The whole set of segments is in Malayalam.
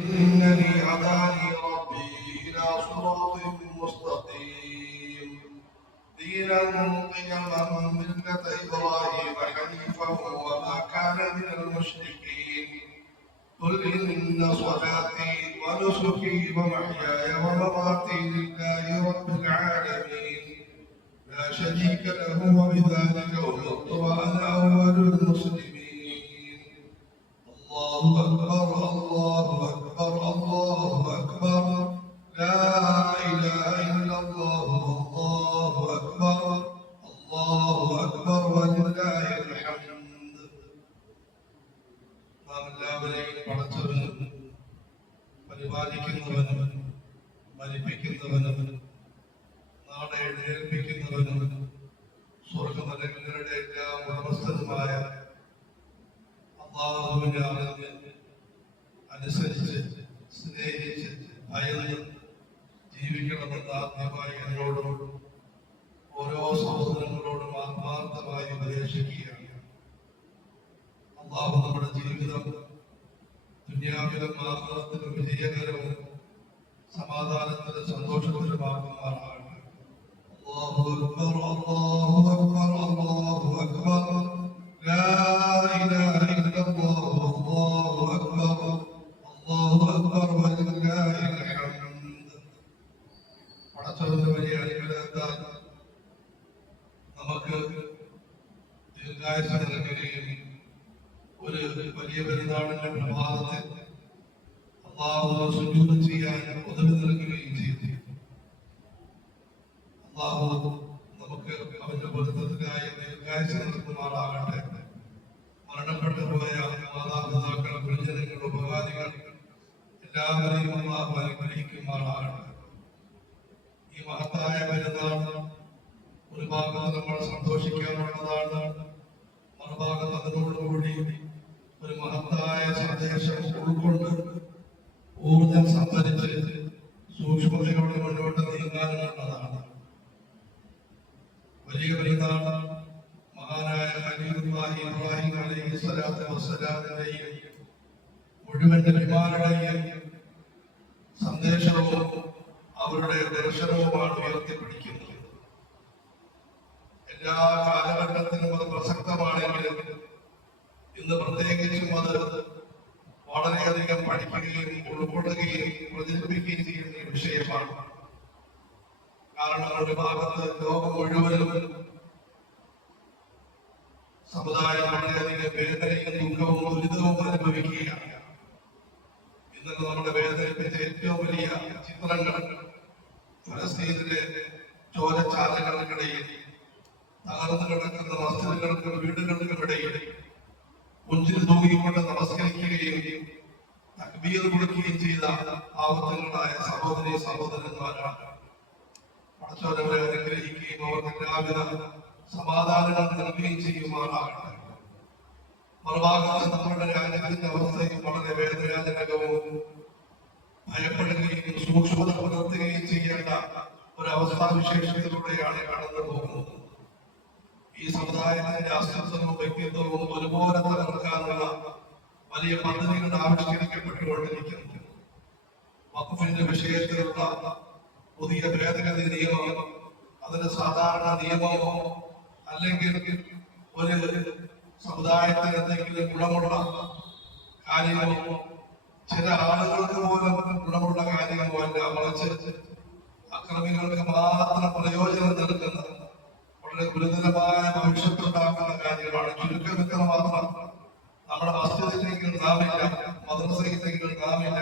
إنني هداني ربي إلى صراط مستقيم دينا قيما ملة إبراهيم حنيفا وما كان من المشركين قل إن صلاتي ونسكي ومحياي ومماتي لله رب العالمين لا شريك له وبذلك أمرت وأنا أول المسلمين الله أكبر الله أكبر الله أكبر لا إله إلا الله الله أكبر الله أكبر ولله الحمد നാം എല്ലാവരെയും പടച്ചവനും പരിപാലിക്കുന്നവനും മരിപ്പിക്കുന്നവനും നാളെ എഴുന്നേൽപ്പിക്കുന്നവനും സ്വർഗനരകങ്ങളുടെ എല്ലാം ഉടമസ്ഥനുമായ അല്ലാഹുവിനെ അറിഞ്ഞ് അനുസരിച്ച് സ്നേഹിച്ച് ഭയന്ന് ജീവിക്കണമെന്ന് ആദ്യമായി എന്നോടും ഓരോ സഹോദരങ്ങളോടും ആത്മാർത്ഥമായി ഉപദേശിക്കുകയാണ്. അല്ലാഹു നമ്മുടെ ജീവിതം ദുനിയാവിലും ആഖിറത്തിലും വിജയകരവും സമാധാനത്തിലും സന്തോഷകരമാക്കുമാറാകട്ടെ. അല്ലാഹു അക്ബർ അല്ലാഹു അക്ബർ അല്ലാഹു അക്ബർ ലാ ഇലാഹ ഇല്ലല്ലാഹു അല്ലാഹു അക്ബർ അല്ലാഹു അക്ബർ വലില്ലാഹിൽ ഹംദ്. പടച്ചവന്റെ വലിയ അനുഗ്രഹത്താൽ നമുക്ക് ദീർഘായുസ്സ് നൽകുകയും ഒരു വലിയ പെരുന്നാളിന്റെ പ്രഭാതത്തിൽ അല്ലാഹു സുജൂദ് ചെയ്യാൻ ഉദവി നൽകുകയും ചെയ്തു. അല്ലാഹു നമുക്ക് അവന്റെ പൊരുത്തത്തിനായി ദീർഘായുസ്സ് നൽകുമാറാകട്ടെ. മരണപ്പെട്ടു പോയ മാതാപിതാക്കൾ, ഗുരുജനങ്ങൾ, ഉപകാരികൾ എല്ലാവരെയും അല്ലാഹു അനുഗ്രഹിക്കുമാറാകട്ടെ. ഈ മഹത്തായ പെരുന്നാൾ ഒരു ഭാഗത്ത് നമ്മൾ സന്തോഷിക്കാനുള്ളതാണ്, മറുഭാഗത്ത് അതിനോടുകൂടി ഒരു മഹത്തായ സന്ദേശം ഉൾക്കൊണ്ട് ഊർജം സംഭരിച്ച് സൂക്ഷ്മതയോടെ മുന്നോട്ട് നീങ്ങാനുള്ളതാണ്. വലിയ പെരുന്നാൾ മഹാനായ ഖലീലുല്ലാഹി ഇബ്രാഹിം അലൈഹിസ്സലാത്തു വസ്സലാമിന്റെയും മുഴുവൻ നബിമാരുടെയും സന്ദേശവും അവരുടെ ദർശനവുമാണ് ഉയർത്തിപ്പിടിക്കുന്നത്. എല്ലാ കാലഘട്ടത്തിലും അത് പ്രസക്തമാണെങ്കിലും ഇന്ന് പ്രത്യേകിച്ചും അത് വളരെയധികം പഠിക്കുകയും ഉൾക്കൊള്ളുകയും പ്രചരിപ്പിക്കുകയും ചെയ്യുന്ന ഒരു വിഷയമാണ്. കാരണം ഒരു ഭാഗത്ത് ലോകം മുഴുവനും സമുദായം വളരെയധികം വേദനയും ദുഃഖവും ദുരിതവും അനുഭവിക്കുകയാണ്. ഇന്നലെ നമ്മുടെ വേദനിപ്പിച്ച ഏറ്റവും വലിയ ചിത്രങ്ങൾ ഫലസ്തീനിലെ ചോരച്ചാലകൾക്കിടയിൽ തകർന്നു കിടക്കുന്ന മസ്ജിദുകൾക്കും വീടുകൾക്കുമിടയിൽ പുഞ്ചിരി തൂങ്ങിക്കൊണ്ട് നമസ്കരിക്കുകയും തക്ബീർ കൊടുക്കുകയും ചെയ്ത പാവങ്ങളായ സഹോദരി സഹോദരന്മാരാണ്. പടച്ചവരെ അനുഗ്രഹിക്കുകയും അവർക്ക് എല്ലാവിധ സമാധാനങ്ങൾ നൽകുകയും ചെയ്യുമാറാകട്ടെ. മറുഭാഗത്ത് നമ്മുടെ രാജ്യത്തിന്റെ അവസ്ഥയും വളരെ വേദനാജനകവും ഭയപ്പെടുകയും സൂക്ഷ്മത പുലർത്തുകയും ചെയ്യേണ്ട ഒരവസ്ഥാവിശേഷത്തിലൂടെയാണ് കടന്നു പോകുന്നത്. ഈ സമുദായത്തിന്റെ അസ്തിത്വവും വ്യക്തിത്വവും ഒരുപോലെ തകർക്കാനുള്ള വലിയ പദ്ധതികൾ ആവിഷ്കരിക്കപ്പെട്ടുകൊണ്ടിരിക്കുന്നു. വഖഫിന്റെ വിഷയത്തിലുള്ള പുതിയ ഭേദഗതി നിയമം, അതിന് സാധാരണ നിയമമോ അല്ലെങ്കിൽ ഒരു സമുദായത്തിന് എന്തെങ്കിലും ഗുണമുള്ള കാര്യമോ ചില ആളുകൾക്ക് പോലും ഗുണമുള്ള കാര്യമോ അല്ല, മറിച്ച് അക്രമികൾക്ക് മാത്രം പ്രയോജനം നൽകുന്ന വളരെ ഗുരുതരമായ ഭവിഷ്യത്തുണ്ടാക്കുന്ന കാര്യമാണ്. ചുരുക്കമിത്ര മാത്രം നമ്മുടെ മസ്ജിദിലെങ്കിൽ നാമില്ല, മദ്രസയിലെങ്കിൽ നാമില്ല.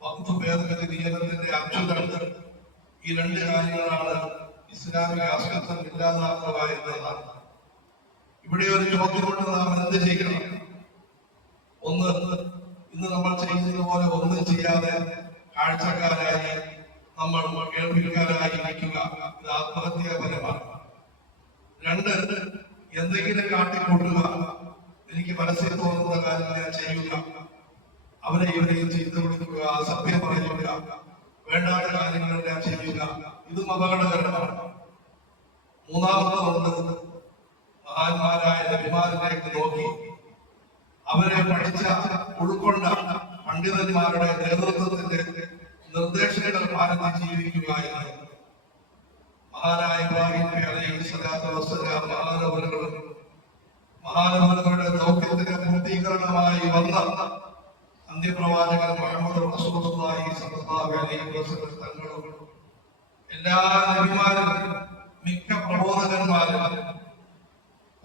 വഖഫ് ഭേദഗതി നിയമത്തിന്റെ അക്ഷരങ്ങൾ ഈ രണ്ട് കാര്യങ്ങളാണ് ഇസ്ലാമിക അസ്തിത്വം ഇല്ലാതാക്കുക എന്നതാണ്. ഇവിടെ ഒരു ചോദ്യമുണ്ട്, നാം എന്ത് ചെയ്യണം? ഒന്ന്, ഇന്ന് നമ്മൾ ചെയ്യുന്നത് പോലെ ഒന്നും ചെയ്യാതെ കാഴ്ചക്കാരായി നമ്മൾ കേൾവിക്കാരായി ഇരിക്കുക, ഇത് ആത്മഹത്യാപരമാണ്. രണ്ട്, എന്തെങ്കിലും കാട്ടിക്കൂട്ടുക, എനിക്ക് മനസ്സിൽ തോന്നുന്ന കാര്യം ഞാൻ ചെയ്യുക, അവരെ ഇവരെയും ചെയ്തു കൊടുക്കുക, സത്യം പറയുക, വേണ്ടാത്ത കാര്യങ്ങളെല്ലാം ചെയ്യുക, ഇതും അപകടകരമാണ്. മൂന്നാമതുണ്ട്, മഹാന്മാരായ നബിമാരിലേക്ക് നോക്കി അവരെ പഠിച്ച ഉൾക്കൊണ്ട പണ്ഡിതന്മാരുടെ നേതൃത്വത്തിന്റെ നിർദ്ദേശങ്ങൾ പാലിച്ച് ജീവിക്കുക എന്ന് മഹാനായ ഇബ്രാഹിം നബി അലൈഹി സ്വലാത്തു വസ്സലാം മഹാനവറുകളുടെ ദൗത്യത്തിന്റെ പൂർത്തീകരണമായി വന്ന അന്ത്യപ്രവാചകൻ മുഹമ്മദ് റസൂലുള്ളാഹി സ്വല്ലല്ലാഹു അലൈഹി വസല്ലം തങ്ങളും എല്ലാ നബിമാരും മിക്ക പ്രബോധകന്മാരും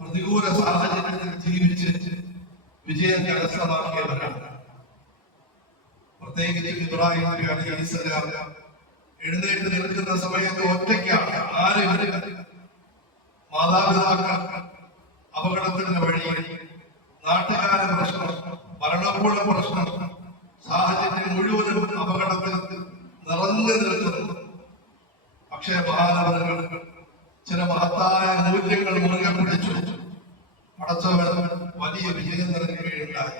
പ്രതികൂല സാഹചര്യത്തിൽ ജീവിച്ച് വിജയം കരസ്ഥമാക്കിയവരാണ്. പ്രത്യേകിച്ച് ഇബ്രാഹിം നബി അലൈഹിസ്സലാം എഴുന്നേറ്റ് നിൽക്കുന്ന സമയത്ത് ഒറ്റയ്ക്കാണ്, ആരും മാതാപിതാക്കൾ അപകടത്തിന്റെ വഴി, നാട്ടുകാരുടെ പ്രശ്നം, ഭരണകൂട പ്രശ്നം, സാഹചര്യം മുഴുവനും അപകടത്തിൽ നിറഞ്ഞു നിൽക്കുന്നു. പക്ഷേ മഹാനവറുകൾ ചില മഹത്തായ മൂല്യങ്ങൾ മുറുകെ പിടിച്ചു പടച്ചവൻ വലിയ വിജയം നൽകുകയുണ്ടായി.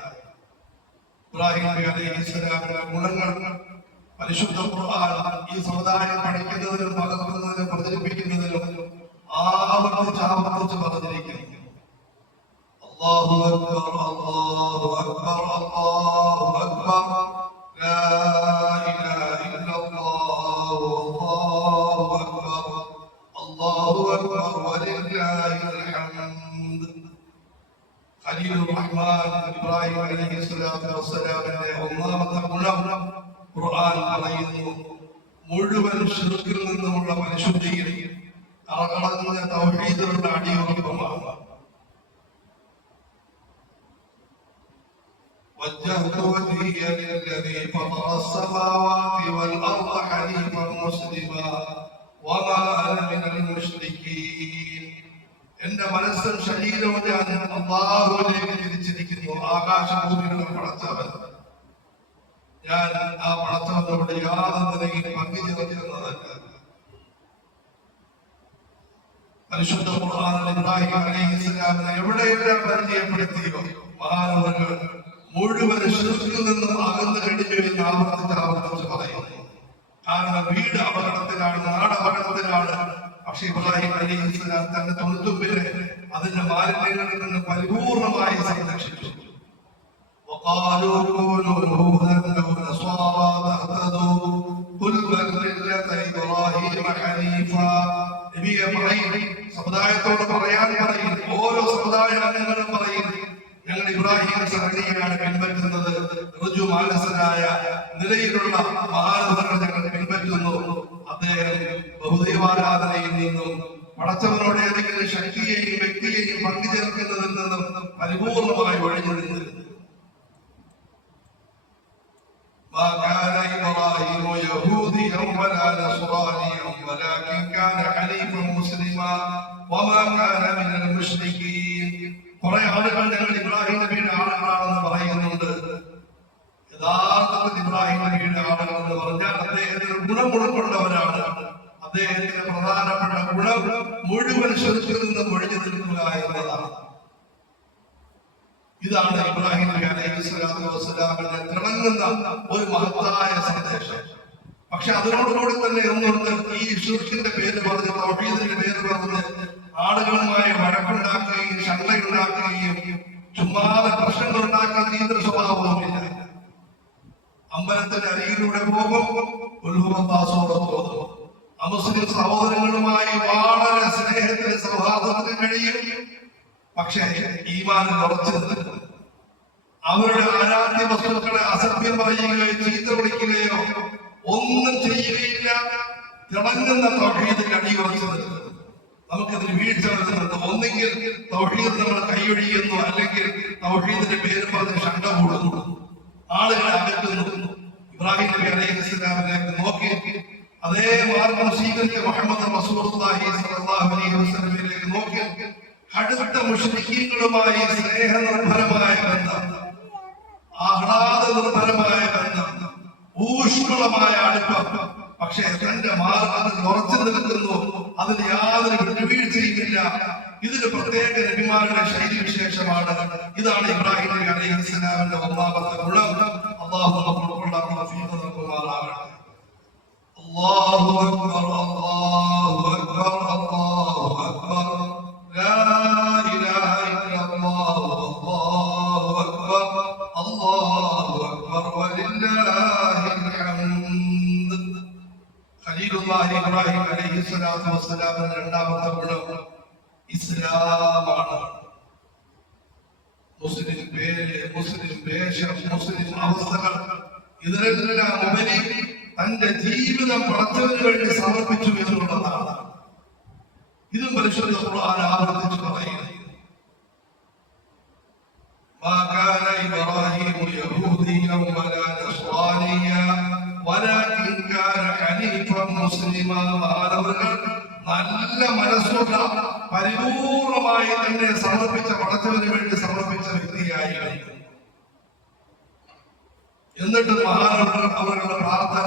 ഇബ്രാഹിം നബി അലൈഹിസ്സലാമിന്റെ ഗുണങ്ങൾ പരിശുദ്ധ ഖുർആൻ ഈ സമുദായം പഠിക്കുന്നതിനും പകർത്തുന്നതിനും പ്രചരിപ്പിക്കുന്നതിനും ആവർത്തിച്ച് പറഞ്ഞിരിക്കുന്നു. അല്ലാഹു അക്ബർ, അല്ലാഹു അക്ബർ, അല്ലാഹു അക്ബർ, ലാ ഇലാഹ ഇല്ലല്ലാഹു, അല്ലാഹു അക്ബർ, അല്ലാഹു അക്ബർ വലില്ലാഹിൽ ഹംദ്. ഖലീലുർ റഹ്മാൻ ഇബ്രാഹിം അലൈഹിസ്സലാത്തു വസ്സലാമിന്റെ ഒന്നാമത്തെ ഗുണം ഖുർആൻ പറയുന്നു, മുഴുവൻ ശിർക്കിൽ നിന്നുമുള്ള പരിശുദ്ധിയിൽ അളകളഞ്ഞ തൗഹീദിന്റെ അടിയുറപ്പമാണ്. وجهت وجهي للذي فطر السماوات والأرض حنيفا مسلما وما أنا من المشركين. എന്റെ മനസ്സും ശരീരവും ഞാൻ അല്ലാഹുവിലേക്ക് തിരിച്ചിരിക്കുന്നു. ആകാശഭൂമികളുടെ പടച്ചവൻ, ഞാൻ ആ പടച്ചവനോട് യാതൊന്നിനെയും പങ്കുചേർക്കുന്നതല്ല. പരിശുദ്ധ ഖുർആനിൽ ഇബ്രാഹിം അലൈഹിസ്സലാമിനെ എവിടെയെല്ലാം പരിചയപ്പെടുത്തിയോ മഹാനവറുകൾ മുഴുവൻ ശിർക്കിൽ നിന്നും അകന്നു കഴിഞ്ഞു എന്ന് ആവർത്തിച്ച് പറയുന്നു. കാരണം വീട് അപകടത്തിലാണ്, നാട് അപകടത്തിലാണ്. പക്ഷെ ഇബ്രാഹിം അലൈഹിസ്സലാം തന്റെ തൊഴുത്തുമ്പിലെ അതിന്റെ മാലിന്യങ്ങളിൽ നിന്ന് പരിപൂർണമായി സംരക്ഷിച്ചു. وقالوا كونوا هودا أو نصارى تهتدوا قل بل ملة إبراهيم حنيفا. നബിയെ പറയും, സമുദായത്തോട് പറയാൻ പറയും, ഓരോ സമുദായങ്ങളും പറയും, ഞങ്ങൾ ഇബ്രാഹിം സഹനിയാണ് പിൻപറ്റുന്നത്. ഋജുമാനസനായ നിലയിലുള്ള മഹാനവറുകളെ ഞങ്ങൾ പിൻപറ്റുന്നു. അദ്ദേഹം ബഹുദൈവാരാധനയിൽ നിന്നും പടച്ചവനോട് ഏതെങ്കിലും ശക്തിയെയും വ്യക്തിയെയും പങ്കുചേർക്കുന്നതിൽ നിന്നും പരിപൂർണമായി ഒഴിഞ്ഞിരുന്നു. ما كان إبراهيم يهوديا ولا نصرانيا ولكن كان حنيفا مسلما وما كان من المشركين. കുറെ ആളുകൾ ഞങ്ങൾ ഇബ്രാഹിം നബിയുടെ ആളുകളാണെന്ന് പറയുന്നുണ്ട്. യഥാർത്ഥത്തിൽ ഇബ്രാഹിം നബിയുടെ ആളുകൾ എന്ന് പറഞ്ഞാൽ അദ്ദേഹത്തിന് ഗുണം ഉൾക്കൊണ്ടവരാണ്. അദ്ദേഹത്തിന്റെ പ്രധാനപ്പെട്ട ഗുണം മുഴുവൻ ശിർക്കിൽ നിന്നും ഒഴിഞ്ഞു നിൽക്കുക എന്നതാണ്. ഇതാണ് ഇബ്രാഹിം നബി അലൈഹിസ്സലാത്തു വസ്സലാമിന്റെ തിളങ്ങുന്ന ഒരു മഹത്തായ സന്ദേശം. പക്ഷെ അതിനോടുകൂടി തന്നെ ഒന്നുണ്ട്, ഈ ശിർക്കിന്റെ പേര് പറഞ്ഞ്, തൗഹീദിന്റെ പേര് പറഞ്ഞ് ആളുകളുമായി വഴക്കുണ്ടാക്കുകയും ശണ്ടയുണ്ടാക്കുകയും ചുമ്മാതെ പ്രശ്നങ്ങൾ ഉണ്ടാക്കുന്ന തീവ്ര സ്വഭാവവുമില്ല. അമ്പലത്തിന്റെ അരികിലൂടെ പോകും, ഉത്ഭവത്താസോടത്തോന്നും അമുസ്ലിം സഹോദരങ്ങളുമായി വളരെ സ്നേഹത്തിന് സൗഹാർദ്ദത്തിന് കഴിയും. പക്ഷേ ഈമാനിൽ ഉറച്ചു നിൽക്കുന്നു. അവരുടെ ആരാധ്യ വസ്തുക്കളെ അസഭ്യം പറയുകയോ ചീത്ത വിളിക്കുകയോ ഒന്നും ചെയ്യുകയില്ല. തിളങ്ങുന്ന തൗഹീദിൽ അടിയുറച്ചു നിൽക്കുന്നു. നമുക്കതിന് വീഴ്ച വരുന്നുണ്ട്. ഒന്നെങ്കിൽ തൗഹീദ് നമ്മൾ കൈയൊഴിയുന്നു, അല്ലെങ്കിൽ തൗഹീദിന്റെ പേര് പറഞ്ഞ് ശണ്ട കൂടുന്നു, ആളുകളെ അകറ്റുന്നു. ഇബ്രാഹിം നബി അലൈഹിസ്സലാമിലേക്ക് നോക്കി അതേ മാർഗം സ്വീകരിച്ച മുഹമ്മദ് റസൂലുള്ളാഹി സ്വല്ലല്ലാഹു അലൈഹി വസല്ലമയിലേക്ക് നോക്കി അടുത്ത മുശ്രിക്കീങ്ങളുമായി സ്നേഹനിർഭരമായ ബന്ധം, ആഹ്ലാദ നിർഭരമായ ബന്ധം, ഊഷ്മളമായ അടുപ്പം. പക്ഷേ തന്റെ മാർഗത്തിൽ ഉറച്ചു നിൽക്കുന്നു, അതിന് യാതൊരു വിട്ടുവീഴ്ചയുമില്ല. ഇതിന് പ്രത്യേക നബിമാരുടെ ശൈലി വിശേഷമാണ്. ഇതാണ് ഇബ്രാഹിം നബി അലൈഹിസ്സലാമിന്റെ ഒന്നാമത്തെ ഗുണം. അല്ലാഹു നമുക്കുള്ള തൗഫീഖ് നൽകുമാറാകട്ടെ. അല്ലാഹു അക്ബർ, അല്ലാഹു അക്ബർ, അല്ലാഹു അക്ബർ, ലാ ഇലാഹ ഇല്ലല്ലാഹു, അല്ലാഹു അക്ബർ, അല്ലാഹു അക്ബർ. ഖലീലുല്ലാഹി ഇബ്രാഹിം അലൈഹിസ്സലാത്തു വസ്സലാമിന്റെ രണ്ടാമത്തെ ഗുണം ഇസ്ലാമാണ്. മുസ്ലിം പേര്, മുസ്ലിം വേഷം, മുസ്ലിം അവസ്ഥകൾ, ഇതിനെല്ലാം ഉപരി തന്റെ ജീവിതം പടച്ചവന് വേണ്ടി സമർപ്പിച്ചു എന്നുള്ളതാണ്. ഇതും പരിശുദ്ധ ഖുർആൻ ആവർത്തിച്ചു പറയുന്നത്. മാ കാന ഇബ്രാഹീമു യഹൂദിയ്യൻ വലാ നസ്റാനിയ്യൻ വലാകിൻ കാന ഹനീഫൻ മുസ്ലിമാ. മാനവர்கள் നല്ല മനസ്സുള്ള പരിപൂർണമായി തന്നെ സമർപ്പിച്ച പടച്ചവന് വേണ്ടി സമർപ്പിച്ച വ്യക്തിയായിരുന്നു. എന്നിട്ട് മഹാനവർ അവരുടെ പ്രാർത്ഥന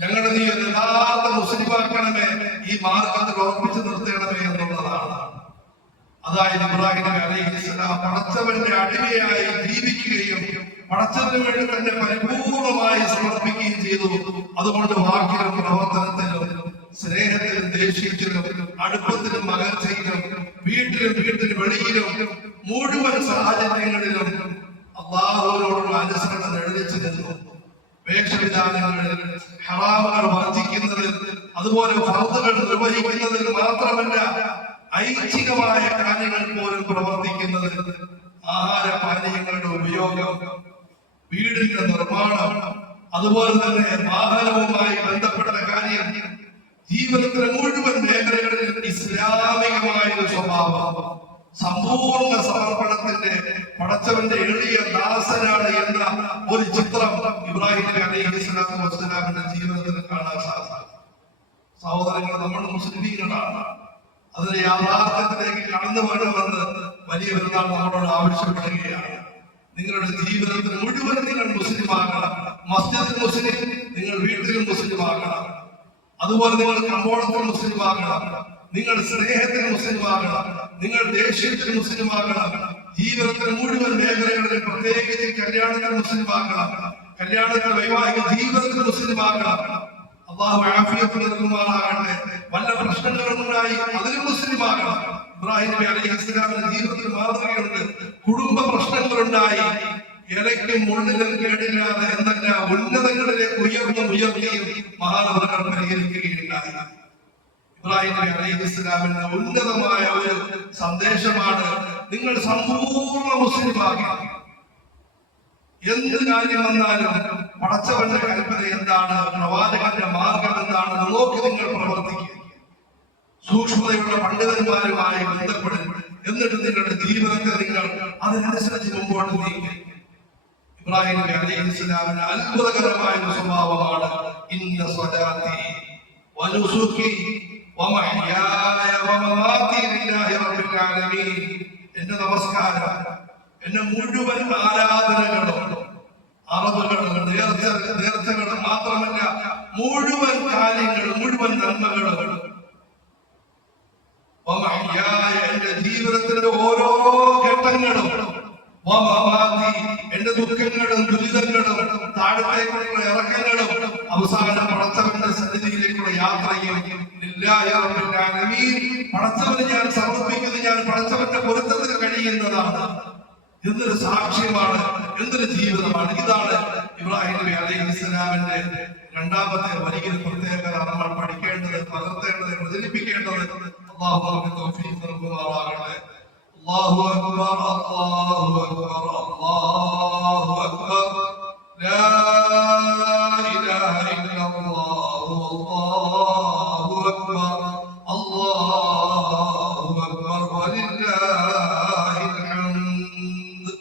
ഞങ്ങളുടെ നീ യഥാർത്ഥ മുസ്ലിമാക്കണമേ, ഈ മാർഗത്തിൽ ഉറപ്പിച്ചു നിർത്തണമേ എന്നുള്ളതാണ്. അതായത് ഇബ്രാഹിം അലൈഹിസ്സലാം പടച്ചവന്റെ അടിമയായി ജീവിക്കുകയും പടച്ചവന് വേണ്ടി തന്നെ പരിപൂർണമായി സമർപ്പിക്കുകയും ചെയ്തു. അതുകൊണ്ട് വാക്കിലും പ്രവർത്തനത്തിലും സ്നേഹത്തിലും ദേഷ്യത്തിലും അടുപ്പത്തിലും അകൽച്ചയിലും വീട്ടിലും വെളിയിലും മുഴുവൻ സാഹചര്യങ്ങളിലും അല്ലാഹുവിനോടുള്ള അനുസരണ എഴുതിച്ചു നിന്നു. വേഷവിധാനങ്ങളിൽ ഹറാമുകൾ വർജിക്കുന്നതിൽ, അതുപോലെ ഫർദുകൾ നിർവഹിക്കുന്നതിൽ മാത്രമല്ല ഐച്ഛികമായ കാര്യങ്ങൾ പോലും പ്രവർത്തിക്കുന്നതിൽ, ആഹാരപാനീയങ്ങളുടെ ഉപയോഗം, വീടിന്റെ നിർമ്മാണം, അതുപോലെ തന്നെ വാഹനവുമായി ബന്ധപ്പെട്ട കാര്യം, ജീവിതത്തിലെ മുഴുവൻ മേഖലകളിൽ ഇസ്ലാമികമായ ഒരു സ്വഭാവം, സമ്പൂർണ്ണ സമർപ്പണത്തിന്റെ പടച്ചവന്റെ എളിയ ദാസനാണ് എന്ന ഒരു ചിത്രം ഇബ്രാഹിം അലൈഹിസ്സലാത്തു വസ്സലാമിന്റെ ജീവിതത്തിൽ കാണാൻ സാധിക്കും. സഹോദരങ്ങൾ, നമ്മൾ മുസ്ലിമീങ്ങളാണ്. അതിന് യാഥാർത്ഥ്യത്തിലേക്ക് കടന്നു വേണമെന്ന് വലിയ പെരുന്നാൾ നമ്മളോട് ആവശ്യപ്പെടുകയാണ്. നിങ്ങളുടെ ജീവിതത്തിൽ മുഴുവൻ നിങ്ങൾ മുസ്ലിമാകണം. മസ്ജിദിൽ മുസ്ലിം, നിങ്ങൾ വീട്ടിലും മുസ്ലിമാകണം. അതുപോലെ നിങ്ങൾ കമ്പോളത്തിൽ മുസ്ലിമാകണം, നിങ്ങൾ സ്നേഹത്തിൽ മുസ്ലിമാകണം, നിങ്ങൾ ദേഷ്യത്തിൽ മുസ്ലിമാകണം. ജീവിതത്തിൽ മുഴുവൻ മേഖലകളിൽ പ്രത്യേകിച്ച് കല്യാണത്തിൽ മുസ്ലിമാകണം, കല്യാണത്തിൽ വൈവാഹിക ജീവിതത്തിൽ മുസ്ലിമാകണം. അല്ലാഹു ആഫിയത്ത് നൽകുമാറാകട്ടെ. വല്ല പ്രശ്നങ്ങളുണ്ടായി അതിലും മുസ്ലിമാകണം. ഇബ്രാഹിം നബി അലൈഹിസ്സലാമിന്റെ ജീവിതത്തിൽ മാതൃകയുണ്ട്. കുടുംബ പ്രശ്നങ്ങളുണ്ടായി ഇലയ്ക്കും മുള്ളിനും കേടില്ലാതെ എന്നല്ല ഉന്നതങ്ങളിലേക്ക് ഉയർത്തിയും മഹാനവറുകൾ പരിഹരിക്കുകയുണ്ടായി. ഇബ്രാഹിം നബി അലൈഹിസ്സലാമിന്റെ ഉന്നതമായ ഒരു സന്ദേശമാണ്, നിങ്ങൾ സമ്പൂർണ്ണ മുസ്ലിമാകണം. എന്ത് കാര്യം വന്നാലും പടച്ചവന്റെ കൽപ്പന എന്താണ്, പ്രവാചകന്റെ മാർഗം എന്താണെന്ന് നോക്കി നിങ്ങൾ പ്രവർത്തിക്കുക. സൂക്ഷ്മതയുള്ള പണ്ഡിതന്മാരുമായി ബന്ധപ്പെടും. എന്നിട്ട് നിങ്ങളുടെ ജീവിതത്തെ നിങ്ങൾ അതിനനുസരിച്ച് മുമ്പോട്ട് നീങ്ങുക. ഇബ്രാഹിം നബി അലൈഹിസ്സലാമിന് അത്ഭുതകരമായ ഒരു സ്വഭാവമാണ് ഇന്ന സ്വലാത്തി വനുസുകി വമഹ്യായ വമമാതി ലില്ലാഹി റബ്ബിൽ ആലമീൻ. എന്റെ നമസ്കാരം, എന്റെ മുഴുവൻ ആരാധനകളും, അറബുകളും നേർച്ചകളും മാത്രമല്ല മുഴുവൻ കാര്യങ്ങളും, മുഴുവൻ നന്മകളും, എന്റെ ജീവിതത്തിന്റെ ഓരോ ഘട്ടങ്ങളും, എന്റെ ദുഃഖങ്ങളും ദുരിതങ്ങളും താഴത്തേക്കുള്ള ഇറക്കങ്ങളും അവസാനം പടച്ചവന്റെ സന്നിധിയിലേക്കുള്ള യാത്രയും പടച്ചവന് ഞാൻ സമർപ്പിക്കുന്നത്, ഞാൻ പടച്ചവന്റെ പൊരുത്തത്തിന് കഴിയുന്നതാണ് എന്നൊരു സാക്ഷ്യമാണ്, എന്തൊരു ജീവിതമാണ്. ഇതാണ് ഇബ്രാഹിം നബി അലൈഹിസ്സലാമിന്റെ രണ്ടാമത്തെ വലിയ പ്രത്യേകത. നമ്മൾ പഠിക്കേണ്ടത്, പകർത്തേണ്ടത്, പ്രചരിപ്പിക്കേണ്ടത്. അല്ലാഹു നമുക്ക് തൗഫീഖ് നൽകുമാറാകട്ടെ. അല്ലാഹു അക്ബർ, അല്ലാഹു അക്ബർ, അല്ലാഹു അക്ബർ. ലാ ഇലാഹ ഇല്ലല്ലാഹു അല്ലാഹു അക്ബർ, അല്ലാഹു അക്ബർ വലില്ലാഹിൽ ഹംദ്.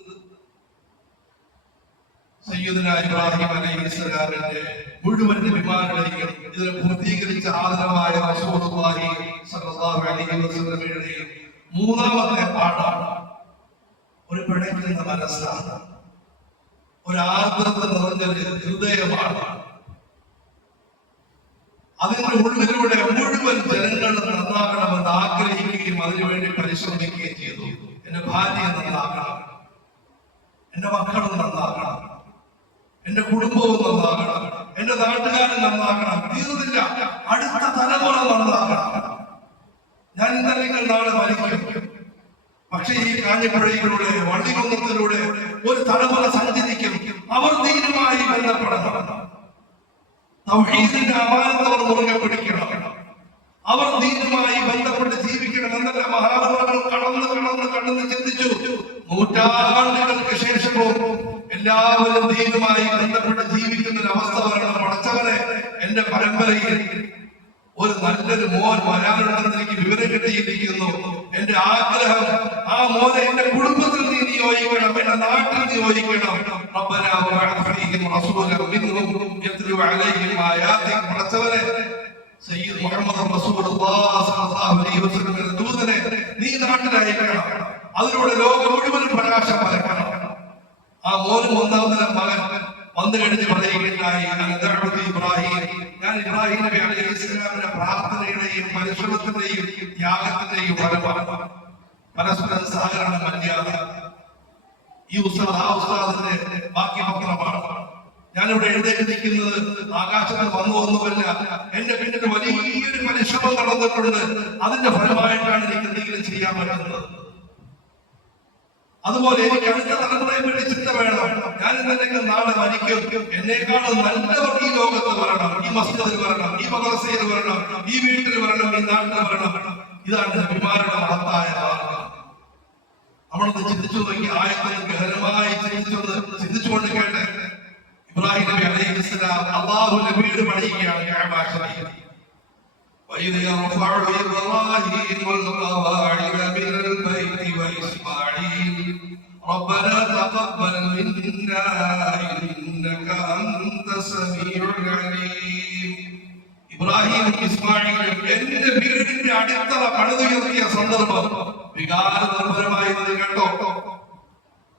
സയ്യിദുനാ ഇബ്രാഹിം അലൈഹിസ്സലാമിന്റെ മുഴുവൻ നബിമാരുടെയും ഇതിനെ പൂർത്തീകരിച്ച ആദരവായ റസൂലുള്ളാഹി സ്വല്ലല്ലാഹു അലൈഹി വസല്ലമയുടെയും മൂന്നാമത്തെ പാഠമാണ് ഒരു പിടയ്ക്കുന്ന മനസ്സാണ്, ഒരു ആർദ്രത നിറഞ്ഞ ഹൃദയമാണ്. അതിന്റെ ഉള്ളിലൂടെ മുഴുവൻ ജനങ്ങളും നന്നാകണമെന്ന് ആഗ്രഹിക്കുകയും അതിനുവേണ്ടി പരിശ്രമിക്കുകയും ചെയ്തു. എന്റെ ഭാര്യ നന്നാകണം, എന്റെ മക്കളും നന്നാകണം, എന്റെ കുടുംബവും നന്നാകണം, എന്റെ നാട്ടുകാരൻ നന്നാകണം. തീർന്നില്ല, അടുത്ത തലമുറ നന്നാകണം. ഞാൻ ഇന്നല്ലെങ്കിൽ നാളെ മരിക്കും. പക്ഷേ ഈ കാഞ്ഞിപ്പുഴയിലൂടെ, വള്ളികുന്നത്തിലൂടെ ഒരു തലമുറ സഞ്ചരിക്കും. അവർ ദീനുമായി ബന്ധപ്പെടണം. തൗഹീദിന്റെ അമാനത്ത് അവർ മുറുകെ പിടിക്കണം. അവർ ദീനുമായി ബന്ധപ്പെട്ട് ജീവിക്കണം എന്നല്ല മഹാനവകൾ കടന്ന് ചിന്തിച്ചു. നൂറ്റാണ്ടുകൾക്ക് ശേഷവും എല്ലാവരും ദീനുമായി ബന്ധപ്പെട്ട് ജീവിക്കുന്ന ഒരു അവസ്ഥ വരണം. പടച്ചവനെ, എന്റെ പരമ്പരയിൽ ഒരു നല്ലൊരു മോൻ വരാനുണ്ടെന്ന് എനിക്ക് വിവരം കിട്ടിയിരിക്കുന്നു. എന്റെ ആഗ്രഹം ആ മോനെ എന്റെ കുടുംബത്തിൽ നീ നിയോഗിക്കണം, എന്റെ നാട്ടിൽ നിയോഗിക്കണം. പടച്ചവനെ, സയ്യിദ് മുഹമ്മദ് റസൂലുള്ളാഹി സ്വല്ലല്ലാഹു അലൈഹി വസല്ലം ദൂതനെ നീ നാട്ടിലയക്കണം. അതിലൂടെ ലോകം മുഴുവൻ പ്രകാശം പരക്കണം. ആ മോനും ഒന്നാമത്തെ മകൻ വന്നു കഴിഞ്ഞ് പറയുകയുണ്ടായി, ഇബ്രാഹിം, ഞാൻ ഇബ്രാഹിം നബി അലൈഹിസ്സലാമിന്റെ പ്രാർത്ഥനയുടെയും പരിശ്രമത്തിന്റെയും ത്യാഗത്തിന്റെയും ഫലമാണ്. പരസ്പരം സഹകരണ മര്യാദ. ഈ ഉസ്താദ് ആ ഉസ്താദിന്റെ ബാക്കി പത്രമാണ്. ഞാനിവിടെ എഴുന്നേറ്റിരിക്കുന്നത് ആകാശത്തിൽ വന്നു ഒന്നുമല്ല, എന്റെ പിന്നിൽ വലിയൊരു പരിശ്രമം നടന്നിട്ടുണ്ട്. അതിന്റെ ഫലമായിട്ടാണ് എനിക്ക് എന്തെങ്കിലും ചെയ്യാൻ പറ്റുന്നത്. അതുപോലെ എനിക്ക് അടുത്ത തലമുറയെ വേണ്ടി ചിന്ത വേണം. ഞാൻ എന്തെങ്കിലും നാളെ മരിക്കും, എന്നെക്കാളും നല്ലവർ ഈ ലോകത്ത് വരണം, ഈ മസ്ജിദിൽ വരണം, ഈ മദ്രസയിൽ വരണം, ഈ വീട്ടിൽ വരണം, ഈ നാട്ടിൽ വരണം. ഇതാണ് നബിമാരുടെ മഹത്തായ മാർഗം. നമ്മളൊന്ന് ചിന്തിച്ചു നോക്കി, ആയത്തിൽ ഗഹനമായി ചിന്തിച്ചുകൊണ്ട് കേട്ടെ. ഇബ്രാഹിം നബി അലൈഹിസ്സലാം അല്ലാഹുവിന്റെ വീട് പണിയുകയാണ് കഅബ ശരീഫ്. وَإِذْ يَرْفَعُ إِبْرَاهِيمُ الْقَوَاعِدَ مِنَ الْبَيْتِ وَإِسْمَاعِيلُ رَبَّنَا تَقَبَّلْ مِنَّا إِنَّكَ أَنْتَ السَّمِيعُ الْعَلِيمُ. ഇബ്രാഹിം ഇസ്മാഈൽ എന്റെ വീടിന്റെ അടിത്തറ പണിതുയർത്തിയ സന്ദർഭം വികാരനിർഭരമായത് കേട്ടോ.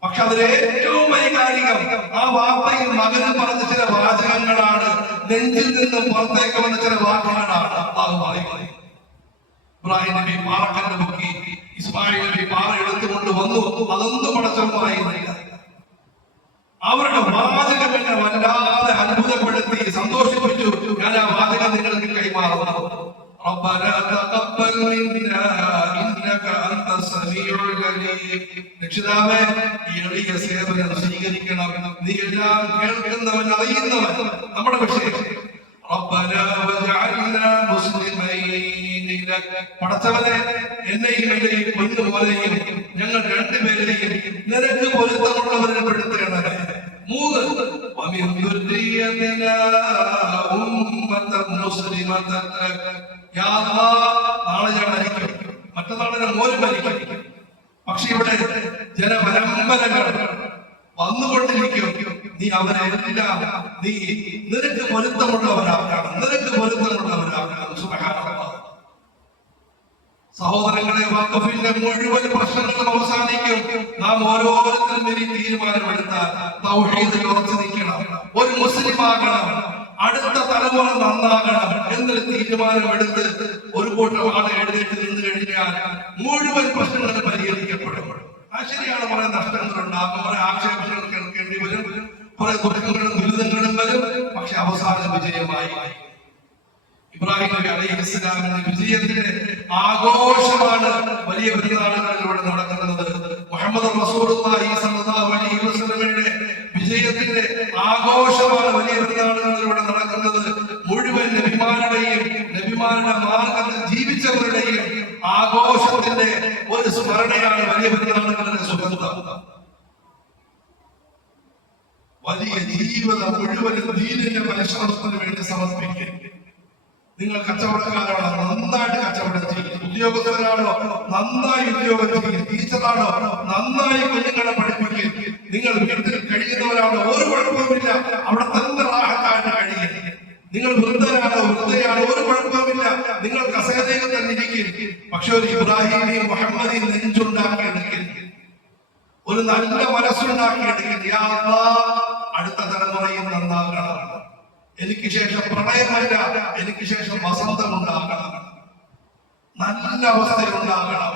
പക്ഷെ അതിൽ ഏറ്റവും വൈകാരികം ആ വാപ്പയും മകനും പറഞ്ഞ ചില വാചകങ്ങളാണ്. നെഞ്ചിൽ നിന്നും പുറത്തേക്ക് വന്ന ചില വാക്കുകളാണ് അല്ലാഹു പറയുന്നത്. ഇബ്രാഹിം നബി പാറക്കല്ല് പൊക്കി, ഇസ്മായിൽ നബി പാറ എടുത്തുകൊണ്ട് വന്നു. അതൊന്നും പടച്ചവൻ പറയുന്നില്ല. അവരുടെ വാചകം എന്നെ വല്ലാതെ അത്ഭുതപ്പെടുത്തി, സന്തോഷിപ്പിച്ചു. ഞാൻ ആ വാചകം നിങ്ങൾക്ക് കൈമാറുന്നു. ربنا تقبل منا إنك أنت السميع العليم. രക്ഷിതാവേ, ഈ എളിയ സേവനം സ്വീകരിക്കണം. നീ എല്ലാം കേൾക്കുന്നവൻ, അറിയുന്നവൻ. നമ്മുടെ വിഷയം ربنا وجعلنا مسلمين لك. പടച്ചവനെ, എന്നെയും എന്റെ ഈ പൊന്നുമോനെയും ഞങ്ങൾ രണ്ടുപേരെയും നിനക്ക് പൊരുത്തമുള്ളവരെ പെടുത്തണമേ. 3 ومن ذريتنا أمة مسلمة لك. യാ അല്ലാഹ്, നാളെ ഞാൻ മരിക്കും, മറ്റന്നാളെ ഞാൻ മോന് മരിക്കും. പക്ഷെ ഇവിടെ ജനപരമ്പരകൾ വന്നുകൊണ്ടിരിക്കും. നീ അവരെല്ലാം നീ നിനക്ക് പൊരുത്തമുള്ളവരാക്കണം, നിനക്ക് പൊരുത്തമുള്ളവരാക്കണം. സുബ്ഹാനല്ലാഹ്. സഹോദരങ്ങളെ, വഖഫിന്റെ മുഴുവൻ പ്രശ്നങ്ങളും അവസാനിക്കും. നാം ഓരോരുത്തരും ഇനി തീരുമാനമെടുത്താൽ തൗഹീദിൽ ഉറച്ചു നിൽക്കണം, ഒരു മുസ്ലിം ആകണം, അടുത്ത തലമുറ നന്നാകണം എന്നൊരു തീരുമാനമെടുത്ത് ഒരു കൂട്ടം ആളെ എഴുന്നേറ്റ് നിന്ന് കഴിഞ്ഞാൽ മുഴുവൻ പ്രശ്നങ്ങളും പരിഹരിക്കപ്പെടും. ശരിയാണ്, കുറെ നഷ്ടങ്ങളുണ്ടാകും, കുറെ ആക്ഷേപങ്ങൾ കേൾക്കേണ്ടി വരും, കുറെ ദുഃഖങ്ങളും ദുരിതങ്ങളും വരും. പക്ഷെ അവസാനം വിജയമായി. ഇബ്രാഹിം നബി അലൈഹിസ്സലാമിന്റെ വിജയത്തിന്റെ ആഘോഷമാണ് വലിയ പെരുന്നാളുകളിലൂടെ നടക്കുന്നത്. മുഹമ്മദ് റസൂലുള്ളാഹി സ്വല്ലല്ലാഹു അലൈഹി വസല്ലമയുടെ വിജയത്തിന്റെ ആഘോഷമാണ് വലിയ പെരുന്നാളുകളിലൂടെ നടക്കുന്നത്. മുഴുവൻ നബിമാരുടെയും നബിമാരുടെ മാർഗത്തിൽ ജീവിച്ചവരുടെയും ആഘോഷത്തിന്റെ ഒരു സ്മരണയാണ് വലിയ പെരുന്നാളുകളുടെ സുഗന്ധം. വലിയ ജീവിതം മുഴുവനും ദീനിന്റെ പരിശ്രമത്തിന് വേണ്ടി സമർപ്പിക്കും. നിങ്ങൾ കച്ചവടക്കാരാണോ? നന്നായിട്ട് കച്ചവടം ചെയ്യും. ഉദ്യോഗസ്ഥരാണോ? നന്നായി ഉദ്യോഗം ചെയ്യും. ടീച്ചറാണോ? നന്നായി കുഞ്ഞുങ്ങളെ പഠിപ്പിക്കും. നിങ്ങൾ വീട്ടിൽ കഴിയുന്നവരാണോ? ഒരു കുഴപ്പമില്ല, അവിടെ തന്നെ റാഹത്തായിട്ട് കഴിയും. നിങ്ങൾ വൃദ്ധരാണോ? വൃദ്ധയാണോ? ഒരു കുഴപ്പമില്ല, നിങ്ങൾ കസേരയിൽ തന്നെ ഇരിക്കും. പക്ഷെ ഒരു ഇബ്രാഹിമിയും മുഹമ്മദിയും നെഞ്ചുണ്ടാക്കിയെടുക്കും, ഒരു നല്ല മനസ്സുണ്ടാക്കിയെടുക്കും. യാ അല്ലാഹ്, അടുത്ത തലമുറയും നന്നാകണം. എനിക്ക് ശേഷം പ്രളയമല്ല, എനിക്ക് ശേഷം വസന്തം ഉണ്ടാകണം, നല്ല അവസ്ഥയുണ്ടാകണം.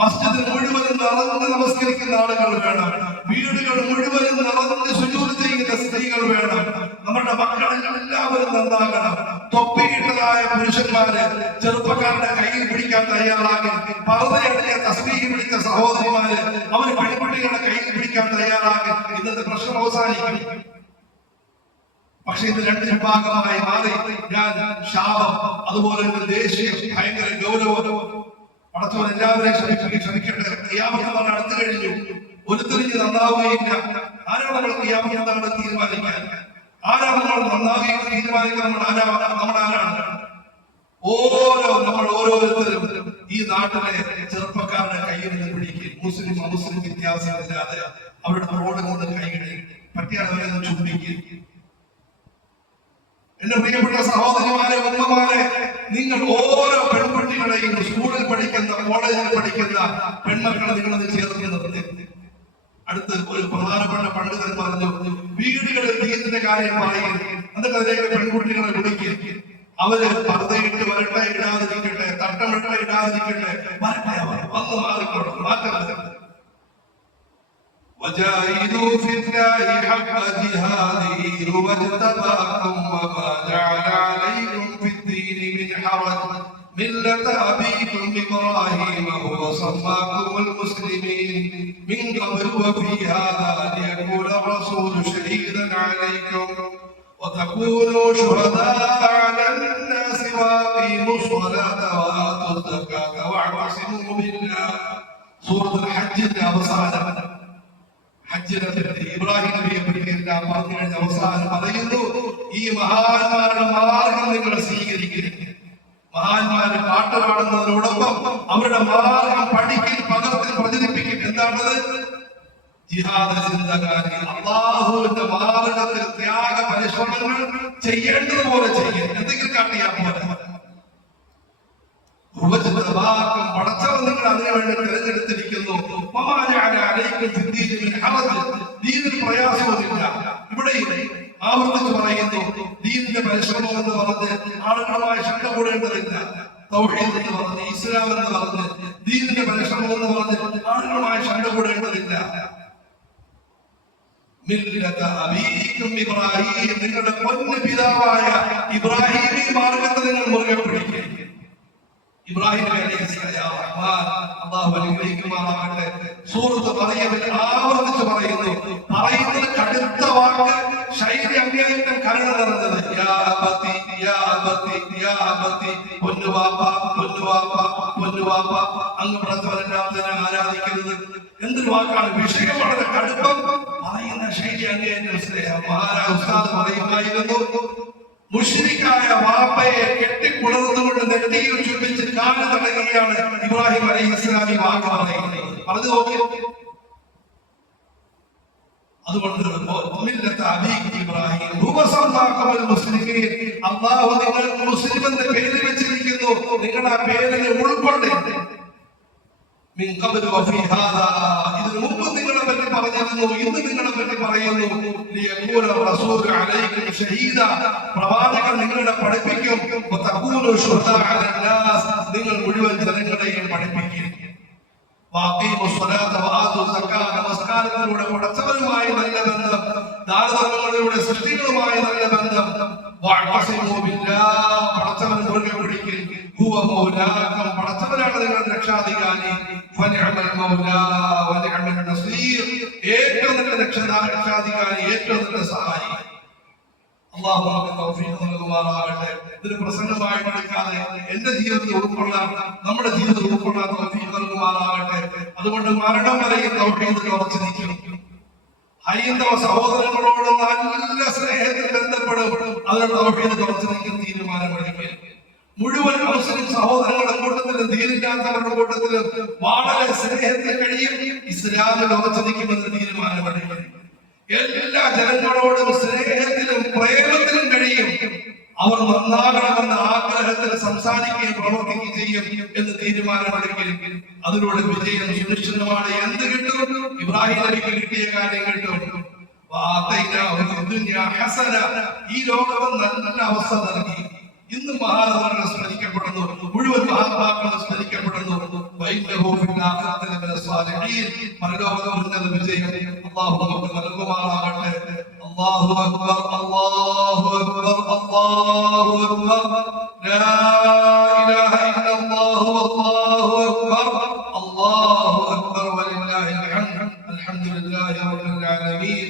മസ്ജിദ് മുഴുവനും നിറഞ്ഞ് നമസ്കരിക്കുന്ന ആളുകൾ വേണം. വീടുകൾ മുഴുവനും നിറഞ്ഞ് സുജൂദ് ചെയ്യുന്ന സ്ത്രീകൾ വേണം. നമ്മുടെ മക്കളെല്ലാം എല്ലാവരും നന്നാകണം. തൊപ്പിയിട്ടതായ പുരുഷന്മാര് ചെറുപ്പക്കാരുടെ കയ്യിൽ പിടിക്കാൻ തയ്യാറാകും. പർദ്ദയണിഞ്ഞ തസ്ബീഹ് പിടിച്ച സഹോദരിമാര് അവര് പെൺകുട്ടികളുടെ കയ്യിൽ പിടിക്കാൻ തയ്യാറാകും. ഇന്നത്തെ പ്രശ്നം അവസാനിക്കും. പക്ഷെ ഇത് രണ്ട് വിഭാഗമായി മാറി. ഞാൻ ശാപം, അതുപോലെ തന്നെ ദേഷ്യം, ഭയങ്കര ഗൗരവം. പടച്ചവൻ എല്ലാവരെയും ക്ഷമിക്കട്ടെ. ഖിയാമത്ത് അടുത്തു കഴിഞ്ഞു. ഒരുത്തിരിഞ്ഞ് നന്നാവുകയില്ല. ആരാണ് നമ്മൾ ഖിയാമത്ത് തീരുമാനിക്കാൻ? ആരാണ് നമ്മൾ നന്നാവുകയെന്ന് തീരുമാനിക്കാൻ? നമ്മൾ ആരാണ്? നമ്മൾ ഓരോരുത്തരും ഈ നാട്ടിലെ ചെറുപ്പക്കാരുടെ കയ്യിൽ നിന്ന് പിടിക്കും. മുസ്ലിം അമുസ്ലിം വ്യത്യാസമില്ലാതെ അവരുടെ റോഡിൽ നിന്ന് കൈയിടി പറ്റിയാളവരെ ചുംബിക്കും. എന്റെ പ്രിയപ്പെട്ട സഹോദരിമാരെ, ഉമ്മമാരെ, നിങ്ങൾ ഓരോ പെൺകുട്ടികളെയും സ്കൂളിൽ പഠിക്കുന്ന, കോളേജിൽ പഠിക്കുന്ന പെൺമക്കളെ നിങ്ങളത് ചേർന്ന് നിർത്തി. അടുത്ത് ഒരു പ്രധാനപ്പെട്ട പണ്ഡിതൻ പറഞ്ഞു, വീടുകളിൽ ദീനിന്റെ കാര്യം പറയും, എന്നിട്ട് അതിലേക്ക് പെൺകുട്ടികളെ വിളിക്കും. അവര് പർദ്ദയിട്ട് വരട്ടെ, ഇടാതിരിക്കട്ടെ, തട്ടമിട്ട ഇടാതിരിക്കട്ടെ, വന്ന് മാറിക്കോളും, മാറ്റം. وجاهدوا في الله حق جهاده هو اجتباكم وما جعل عليكم في الدين من حرج ملة أبيكم إبراهيم هو سماكم المسلمين من قبل وفي هذا ليكون الرسول شهيدا عليكم وتكونوا شهداء على الناس وأقيموا الصلاة وآتوا الزكاة واعتصموا بالله. سورة الحج അവസാനം ഹജ്ജിനെ പറ്റി, ഇബ്രാഹിം നബിയെ പറ്റി എല്ലാം പറഞ്ഞു കഴിഞ്ഞ അവസാനം പറയുന്നു, ഈ മഹാന്മാരുടെ മാർഗം നിങ്ങൾ സ്വീകരിക്കരുത്. മഹാന്മാര് പാട്ട് പാടുന്നതിനോടൊപ്പം അവരുടെ മാർഗം പഠിക്കും, പകർത്തിൽ പ്രചരിപ്പിക്കും. എന്താണത്? ജിഹാദ് ചിന്തകാരി, അള്ളാഹുവിന്റെ മാർഗത്തിൽ ത്യാഗ പരിശ്രമങ്ങൾ ചെയ്യേണ്ടതുപോലെ ചെയ്യും. എന്തെങ്കിലും കാട്ടിയാൽ പോലെ പടച്ചവൻ നിങ്ങൾ അതിനുവേണ്ടി തിരഞ്ഞെടുത്തിരിക്കുന്നു. ദീനിൽ പ്രയാസവുമില്ല. ഇവിടെ ആവർത്തിച്ച് പറയുന്നു, ദീനിന്റെ പരിശ്രമം എന്ന് പറഞ്ഞ് ആളുകളുമായി ശണ്ട കൂടേണ്ടതില്ല. തൗഹീദ് എന്ന് പറഞ്ഞ്, ഇസ്ലാം എന്ന് പറഞ്ഞ്, ദീനിന്റെ പരിശ്രമം എന്ന് പറഞ്ഞ് ആളുകളുമായി ശണ്ട കൂടേണ്ടതില്ല. നിങ്ങളുടെ പൊന്നു പിതാവായ ഇബ്രാഹിമി മാർഗത്തെ നിങ്ങൾ മുറുകെ പിടിക്കുക. ഇബ്രാഹിം അല്ലാഹു അനുഗ്രഹിക്കുമാറാകട്ടെ. സൂറത്ത് മറിയമിൽ ആവർത്തിച്ച് പറയുന്നു, പറയുന്നത് കടുത്ത വാക്ക്, ശൈലി അങ്ങേയറ്റം കരുണ നിറഞ്ഞത്. യാ ബത്തി യാ ബത്തി യാ ബത്തി, പൊന്നുവാപ്പ പൊന്നുവാപ്പ പൊന്നുവാപ്പ. അങ്ങ് പ്രചോദനം ആരാധിക്കരുത്. എന്തൊരു വാക്കാണ്! വിഷയം വളരെ കടുപ്പം, പറയുന്ന ശൈലി അങ്ങേയറ്റം സ്നേഹം. മഹാരാജ ഉസ്താദ് പറയുമായിരുന്നു, മുശ്രിക്കായ വാപ്പയെ കെട്ടിക്കുളർന്നുകൊണ്ട് നെറ്റിയിൽ ചുംബിച്ച് കാല് തടയുകയാണ് ഇബ്രാഹിം അലൈഹിസ്സലാം ഈ വാക്ക് പറയുന്നത്. പറഞ്ഞു നോക്കി. അതുകൊണ്ട് ഇബ്രാഹിം അല്ലാഹു നിങ്ങൾക്ക് മുസ്ലിം എന്ന പേര് വെച്ചിരിക്കുന്നു. നിങ്ങൾ ആ പേരിനെ ഉൾക്കൊള്ളേണ്ടത്. ഇതിനു മുമ്പ് നിങ്ങളെ പറ്റി പറഞ്ഞിരുന്നു, ഇന്ന് നിങ്ങളെ പറ്റി പറയുന്നു. പ്രവാചകൻ നിങ്ങളെ പഠിപ്പിക്കും, നിങ്ങൾ മുഴുവൻ ജനങ്ങളെയും പഠിപ്പിക്കും. നമസ്കാരത്തിലൂടെ പടച്ചവനുമായി നല്ല ബന്ധം, ദാനധർമ്മങ്ങളിലൂടെ സൃഷ്ടികളുമായി നല്ല ബന്ധം. പടച്ചവൻ മുറുകെ പിടിക്കും. പടച്ചവനാണ് നിങ്ങളുടെ രക്ഷാധികാരി. ഏറ്റവും നല്ല രക്ഷാധികാരി, ഏറ്റവും നല്ല സഹായി. അല്ലാഹു നമുക്ക് തൗഫീഖ് നൽകുമാറാകട്ടെ. ഇതൊരു പ്രസംഗമായി എടുക്കാതെ എന്റെ ജീവിതത്തിൽ ഉൾക്കൊള്ളാൻ, നമ്മുടെ ജീവിതത്തിൽ ഉൾക്കൊള്ളാൻ തൗഫീഖ് നൽകുമാറാകട്ടെ. അതുകൊണ്ട് മരണം വരെയും തൗഹീദിൽ ഉറച്ചു നിൽക്കും. ഹൈന്ദവ സഹോദരങ്ങളോട് നല്ല സ്നേഹത്തിൽ ബന്ധപ്പെടും. അതിനുള്ള തൗഹീദിൽ ഉറച്ചു നിൽക്കും തീരുമാനമെടുക്കുക. മുഴുവൻ മുസ്ലിം സഹോദരങ്ങളുടെ കൂട്ടത്തിലും ദീനില്ലാത്തവരുടെ കൂട്ടത്തിലും വളരെ സ്നേഹത്തിൽ കഴിയും, ഇസ്ലാമിൽ ഉറച്ചു നിൽക്കുമെന്ന് തീരുമാനമെടുക്കും. എല്ലാ ജനങ്ങളോടും സ്നേഹത്തിലും പ്രേമത്തിലും കഴിയും. അവർ നന്നാകണമെന്ന ആഗ്രഹത്തിൽ സംസാരിക്കുകയും പ്രവർത്തിക്കുകയും ചെയ്യും എന്ന് തീരുമാനമെടുക്കും. അതിലൂടെ വിജയം സുനിശ്ചിതമാണ്. എന്ത് കിട്ടും? ഇബ്രാഹിം നബിക്ക് കിട്ടിയ കാര്യം കിട്ടും. ഈ ലോകം നല്ല അവസ്ഥ നൽകി. ഇന്ന് മഹാനവറുകൾ സ്മരിക്കപ്പെടുന്നു, മുഴുവൻ മഹാത്മാക്കളും സ്മരിക്കപ്പെടുന്നു. പരലോകം ഉന്നത വിജയം അല്ലാഹു നമുക്ക് നൽകുമാറാകട്ടെ. അല്ലാഹു അക്ബർ അല്ലാഹു അക്ബർ അല്ലാഹു അക്ബർ ലാ ഇലാഹ ഇല്ലല്ലാഹു അല്ലാഹു അക്ബർ അല്ലാഹു അക്ബർ വലില്ലാഹിൽ ഹംദ്. അൽഹംദുലില്ലാഹി റബ്ബിൽ ആലമീൻ.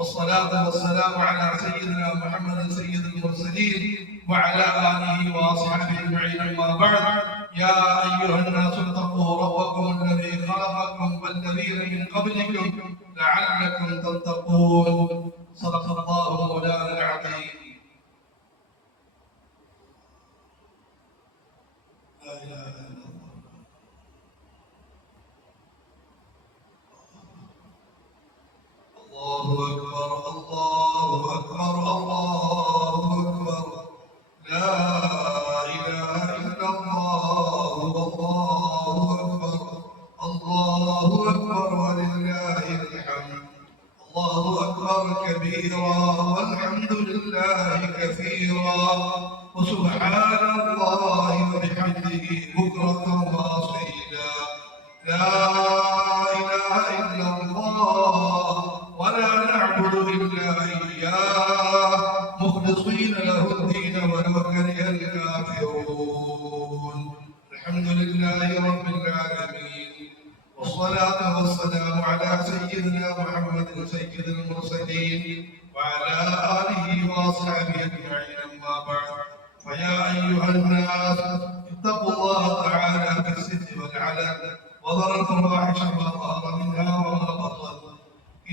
والصلاة والسلام على سيدنا محمد سيد المرسلين وعلى آله وأصحابه أجمعين. أما بعد، يا أيها الناس اتقوا ربكم الذي خلقكم والذين من قبلكم لعلكم تتقون. صدق الله مولانا العظيم. لا إله إلا الله. الله أكبر الله أكبر الله أكبر. لا إله إلا الله. الله أكبر الله أكبر ولله الحمد. الله أكبر كبيرا والحمد لله كثيرا وسبحان الله وبحمده بكرة وأصيلا. لا إله إلا الله ولا نعبد إلا إياه مخلصين له الدين ولو كره الكافرون. الحمد لله رب العالمين، والصلاة والسلام على سيدنا محمد سيد المرسلين وعلى آله وأصحابه أجمعين. أما بعد، فيا أيها الناس اتقوا الله تعالى في السر والعلن وذروا الفواحش ما ظهر منها وما بطن.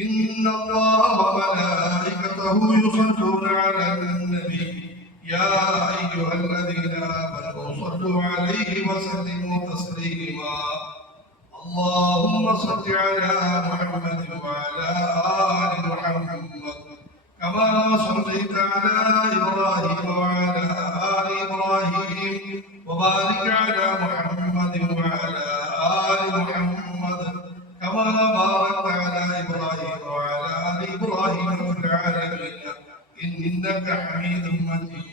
إن الله وملائكته يصلون على النبي يا أيها الذين آمنوا صلوا عليه وسلموا تسليما. اللهم صل على محمد وعلى آل محمد كما صليت على إبراهيم وعلى آل إبراهيم وبارك على محمد وعلى آل محمد كما باركت على إبراهيم وعلى آل إبراهيم في العالمين إنك حميد مجيد.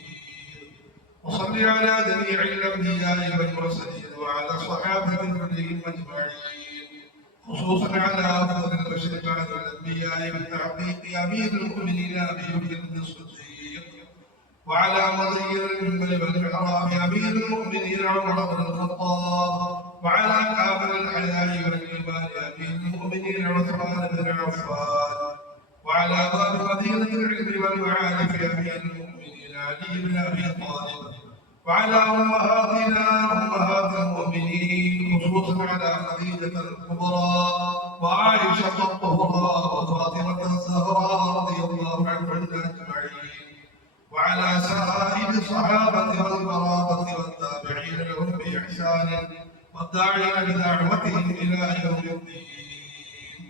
وصل على جميع الأنبياء والمرسلين وعلى صحابة كلهم أجمعين، خصوصا على أفضل البشر بعد الأنبياء بالتحقيق أمير المؤمنين أبي بكر الصديق، وعلى مزين المنبر والمحراب أمير المؤمنين عمر بن الخطاب، وعلى كامل الحياء والإيمان أمير المؤمنين عثمان بن عفان، وعلى باب مدينة العلم والمعارف أمير المؤمنين علي بن أبي طالب، وعلى أمهاتنا أمهات المؤمنين خصوصا على خديجة الكبرى وعائشة الطهرى وفاطمة الزهراء رضي الله عنهن أجمعين، وعلى سائر الصحابة والقرابة والتابعين لهم بإحسان والداعين بدعوتهم إلى يوم الدين.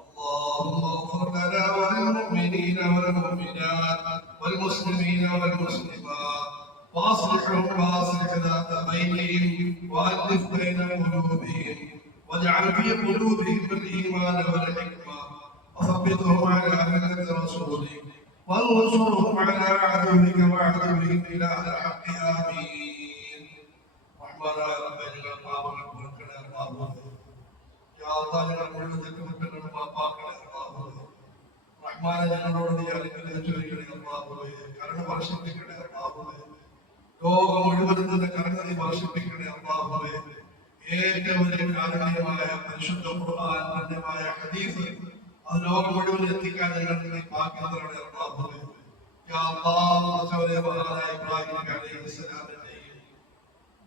اللهم اغفر لنا وللمؤمنين والمؤمنات والمسلمين والمسلمات واصلح ذات بينهم والف بين قلوبهم واجعل في قلوبهم الايمان والحكمه وثبتهم على مله رسولك وانصرهم على عدوك وعدوهم الى الحق. امين. رحمن ربنا الله يا الله റഹ്മാനെ ഞങ്ങളോട് നീ അനുഗ്രഹിക്കണേ അല്ലാഹുവേ, കരുണ വർഷിപ്പിക്കണേ അല്ലാഹുവേ, ലോകം മുഴുവനും നിന്റെ കരുണ നീ വർഷിപ്പിക്കണേ അല്ലാഹുവേ. ഏറ്റവും വലിയ കാരുണ്യമായ പരിശുദ്ധ ഖുർആൻ ധന്യമായ ഹദീസ് അത് ലോകം മുഴുവൻ എത്തിക്കാൻ ഞങ്ങൾക്ക് നീ ഭാഗ്യം തരണേ അല്ലാഹുവേ. യാ അല്ലാഹ്, മഹാനായ ഇബ്രാഹിം അലൈഹിസ്സലാമിന്റെയും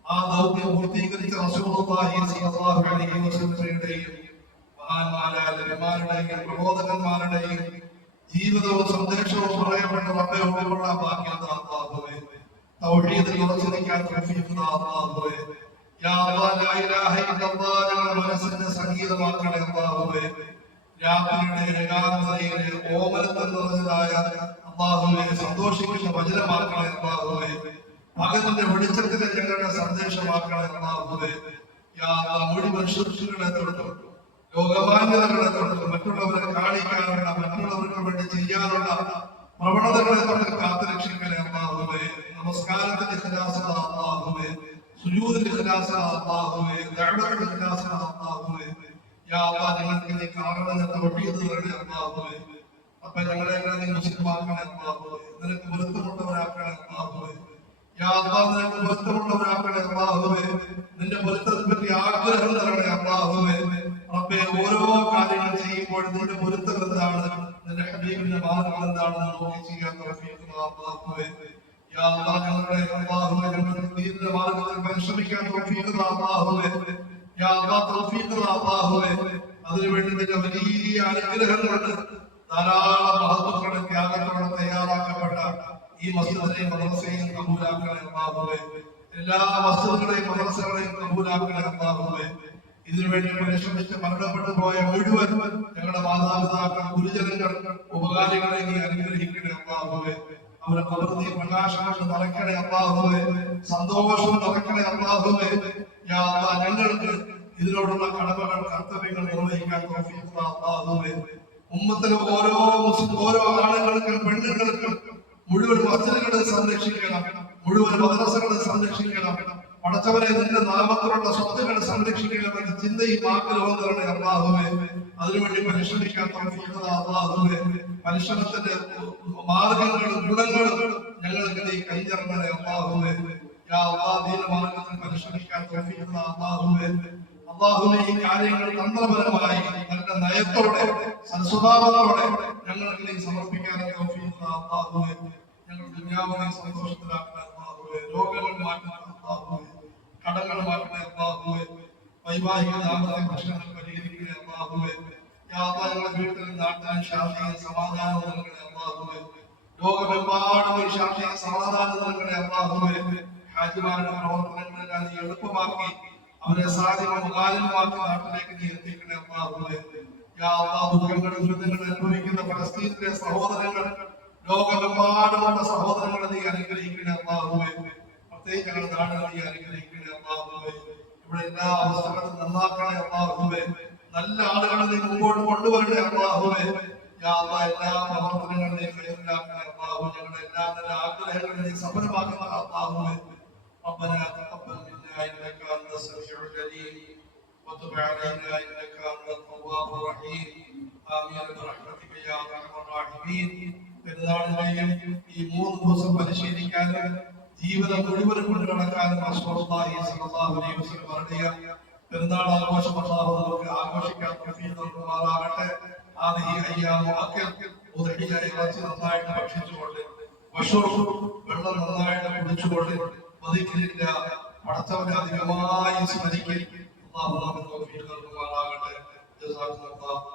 ആ ദൗത്യം പൂർത്തീകരിച്ച റസൂലുള്ളാഹി സ്വല്ലല്ലാഹു അലൈഹി വസല്ലമയുടെയും മഹാന്മാരായ നബിമാരുടെയും പ്രബോധകന്മാരുടെയും ജീവിതവും സന്ദേശവും പറയപ്പെട്ട റബ്ബിനോടുള്ള ഭാഗ്യം അല്ലാഹുവേ. തൗഹീദിൽ ഉറച്ചു നിൽക്കാൻ തൗഫീഖ് അല്ലാഹുവേ. യാ അല്ലാഹ്, ലാ ഇലാഹ ഇല്ലല്ലാഹ് ഞങ്ങളുടെ മനസ്സിന്റെ സംഗീതമാക്കണേ അല്ലാഹുവേ. രാത്രിയുടെ ഏകാന്തതയിലെ ഓമനത്തിൽ നിറഞ്ഞതായ അല്ലാഹുവേ സന്തോഷിക്കുന്ന വചനമാക്കണേ അല്ലാഹുവേ. പകലിന്റെ വെളിച്ചത്തിലെ ഞങ്ങളുടെ സന്ദേശമാക്കണേ അല്ലാഹുവേ. യാ അല്ലാഹ്, മുഴുവൻ ശിർക്കുകളെ തൊട്ടും ലോകമാന്യതകളെ തൊട്ടും മറ്റുള്ളവരെ കാണിക്കാനുള്ള മറ്റുള്ളവർക്ക് വേണ്ടി ചെയ്യാനുള്ള പ്രവണതകളെ തൊട്ട് കാത്തുരക്ഷിക്കണേ അല്ലാഹുവേ. നമസ്കാരത്തിന്റെ ഇഖ്ലാസ് അല്ലാഹുവേ, സുജൂദിന്റെ ഇഖ്ലാസ് അല്ലാഹുവേ, ദഅവയുടെ ഇഖ്ലാസ് അല്ലാഹുവേ. യാ അല്ലാഹ്, ഞങ്ങൾക്ക് നീ കാണുന്ന തൗഹീദ് തരണേ അല്ലാഹുവേ. അപ്പോൾ ഞങ്ങളെല്ലാം നീ മുസ്ലിമാക്കണേ അല്ലാഹുവേ. നിനക്ക് പൊരുത്തമുള്ളവരാക്കണേ അല്ലാഹുവേ. യാ അല്ലാഹ്, നിനക്ക് പൊരുത്തമുള്ളവരാക്കണേ അല്ലാഹുവേ. നിന്റെ പൊരുത്തത്തെ പറ്റി ആഗ്രഹം തരണേ അല്ലാഹുവേ. റബ്ബേ, ഓരോ കാര്യങ്ങൾ ചെയ്യുമ്പോൾ നിന്റെ പൊരുത്തം എന്താണ്, നിന്റെ ഹബീബിന്റെ മാർഗം എന്താണെന്ന് നോക്കി ചെയ്യാൻ തൗഫീഖ് അല്ലാഹുവേ. യാ അല്ലാഹ് ഞങ്ങളുടെ അല്ലാഹുവേ ഞങ്ങളുടെ ദീനിന്റെ മാർഗത്തിൽ പരിശ്രമിക്കാൻ തൗഫീഖ് അല്ലാഹുവേ. യാ അല്ലാഹ് തൗഫീഖ് അല്ലാഹുവേ. അതിനുവേണ്ടി നിന്റെ വലിയ അനുഗ്രഹങ്ങളുണ്ട്. ധാരാളം മഹത്വങ്ങളുടെ ത്യാഗത്തോടെ തയ്യാറാക്കപ്പെട്ട ഈ മസ്ജിദിനെയും മദ്രസയെയും കബൂലാക്കണേ അല്ലാഹുവേ. എല്ലാ മസ്ജിദുകളെയും മദ്രസകളെയും കബൂലാക്കണേ അല്ലാഹുവേ. ഇതിനുവേണ്ടി പരിശ്രമിച്ച് മരണപ്പെട്ടു പോയ മുഴുവൻ ഞങ്ങളുടെ മാതാപിതാക്കൾ, ഗുരുജനങ്ങൾ, ഉപകാരികളെ നീ അനുഗ്രഹിക്കണേ അല്ലാഹുവേ. അവരെ പ്രവൃത്തി പ്രകാശങ്ങൾ നിറയ്ക്കണേ അല്ലാഹുവേ. സന്തോഷം നിറയ്ക്കണേ അല്ലാഹുവേ. യാ അല്ലാഹ് ഞങ്ങൾക്ക് ഇതിനോടുള്ള കടമകൾ, കർത്തവ്യങ്ങൾ നിർവഹിക്കാൻ തൗഫീഖ് അല്ലാഹുവേ. ഉമ്മത്തിലെ ഓരോ ആളുകൾക്കും പെണ്ണുങ്ങൾക്കും മുഴുവൻ മസ്ജിദുകളെ സംരക്ഷിക്കണം, മുഴുവൻ മദ്രസകളെ സംരക്ഷിക്കണം. പടച്ചവരെ നിന്റെ നാമത്തിലുള്ള സ്വത്തുക്കളെ സംരക്ഷിക്കണമെന്ന ചിന്തയും ആഗ്രഹവും തരണേ അല്ലാഹുവേ. അതിനുവേണ്ടി പരിശ്രമിക്കാൻ തൗഫീഖ് അല്ലാഹുവേ. പരിശ്രമത്തിന്റെ മാർഗങ്ങളും ഗുണങ്ങളും ഞങ്ങൾക്ക് നീ കൈതരണേ അല്ലാഹുവേ. യാ അല്ലാഹ് ദീന മാർഗത്തിൽ പരിശ്രമിക്കാൻ തൗഫീഖ് അല്ലാഹുവേ. അല്ലാഹുവേ ഈ കാര്യങ്ങൾ തന്ത്രപരമായി നല്ല നയത്തോടെ സൽസ്വഭാവത്തോടെ ഞങ്ങൾക്ക് നീ സമർപ്പിക്കാൻ തൗഫീഖ് അല്ലാഹുവേ. ഞങ്ങൾ ദുനിയാവിനെ സന്തോഷത്തിലാക്കാൻ അല്ലാഹുവേ. രോഗങ്ങൾ മാറ്റാൻ അല്ലാഹുവേ. കടങ്ങൾ മാറ്റണേ അല്ലാഹുവേ. വൈവാഹിക ദാമ്പത്യ പ്രശ്നങ്ങൾ പരിഹരിക്കണേ അല്ലാഹുവേ. യാ അല്ലാഹ് ഞങ്ങളുടെ വീട്ടിലും നാട്ടിലും ശാന്തിയും സമാധാനവും നൽകണേ അല്ലാഹുവേ. ലോകമെമ്പാടും ഈ ശാന്തിയും സമാധാനം നൽകണേ അല്ലാഹുവേ. ഹാജിമാരുടെ പ്രവർത്തനങ്ങളെല്ലാം നീ എളുപ്പമാക്കി അവരെ സാധ്യമാക്കി നാട്ടിലേക്ക് നീ എത്തിക്കണേ അല്ലാഹുവേ. യാ അല്ലാഹ് ദുഃഖങ്ങളും ദുരിതങ്ങളും അനുഭവിക്കുന്ന ഫലസ്തീനിലെ സഹോദരങ്ങൾ, ലോകമെമ്പാടുമുള്ള സഹോദരങ്ങളെ നീ അനുഗ്രഹിക്കണേ അല്ലാഹുവേ. പ്രത്യേകിച്ച് ഞങ്ങളുടെ നാടുകളെ നീ അനുഗ്രഹിക്കണേ അല്ലാഹുവേ. ഇവിടെ എല്ലാ അവസ്ഥകളും നന്നാക്കണേ അല്ലാഹുവേ. നല്ല ആളുകളെ നീ മുമ്പോട്ട് കൊണ്ടുവരണേ അല്ലാഹുവേ. യാ അല്ലാഹ് എല്ലാ പ്രവർത്തനങ്ങളും നീ കൈവരിക്കണേ അല്ലാഹുവേ. ഞങ്ങളുടെ എല്ലാ നല്ല ആഗ്രഹങ്ങളും നീ സഫലമാക്കണേ അല്ലാഹുവേ. ربنا تقبل منا انك انت السميع العليم وتب علينا انك انت التواب الرحيم آمين برحمتك يا ارحم الراحمين. പെരുന്നാളിനെയും ഈ 3 ദിവസം പരിശീലിക്കാനും ജീവിതം മുഴുവനും കൊണ്ട് നടക്കാനും റസൂലുള്ളാഹി സ്വല്ലല്ലാഹു അലൈഹി വസല്ലം പറഞ്ഞ പെരുന്നാൾ ആഘോഷം നമുക്ക് ആഘോഷിക്കാൻ തൗഫീഖ് നൽകുമാറാകട്ടെ. ആദിഹി അയ്യാമു അക്കൽ ഉദ്ഹിയ ഇറച്ചി നന്നായിട്ട് ഭക്ഷിച്ചുകൊണ്ട് വെള്ളം നന്നായിട്ട് കുടിച്ചുകൊണ്ട് വധിക്കില്ല പടച്ചവനെ അധികമായി സ്മരിക്കൽ അല്ലാഹു നമുക്ക് തൗഫീഖ് നൽകുമാറാകട്ടെ. ജസാക്കല്ലാഹു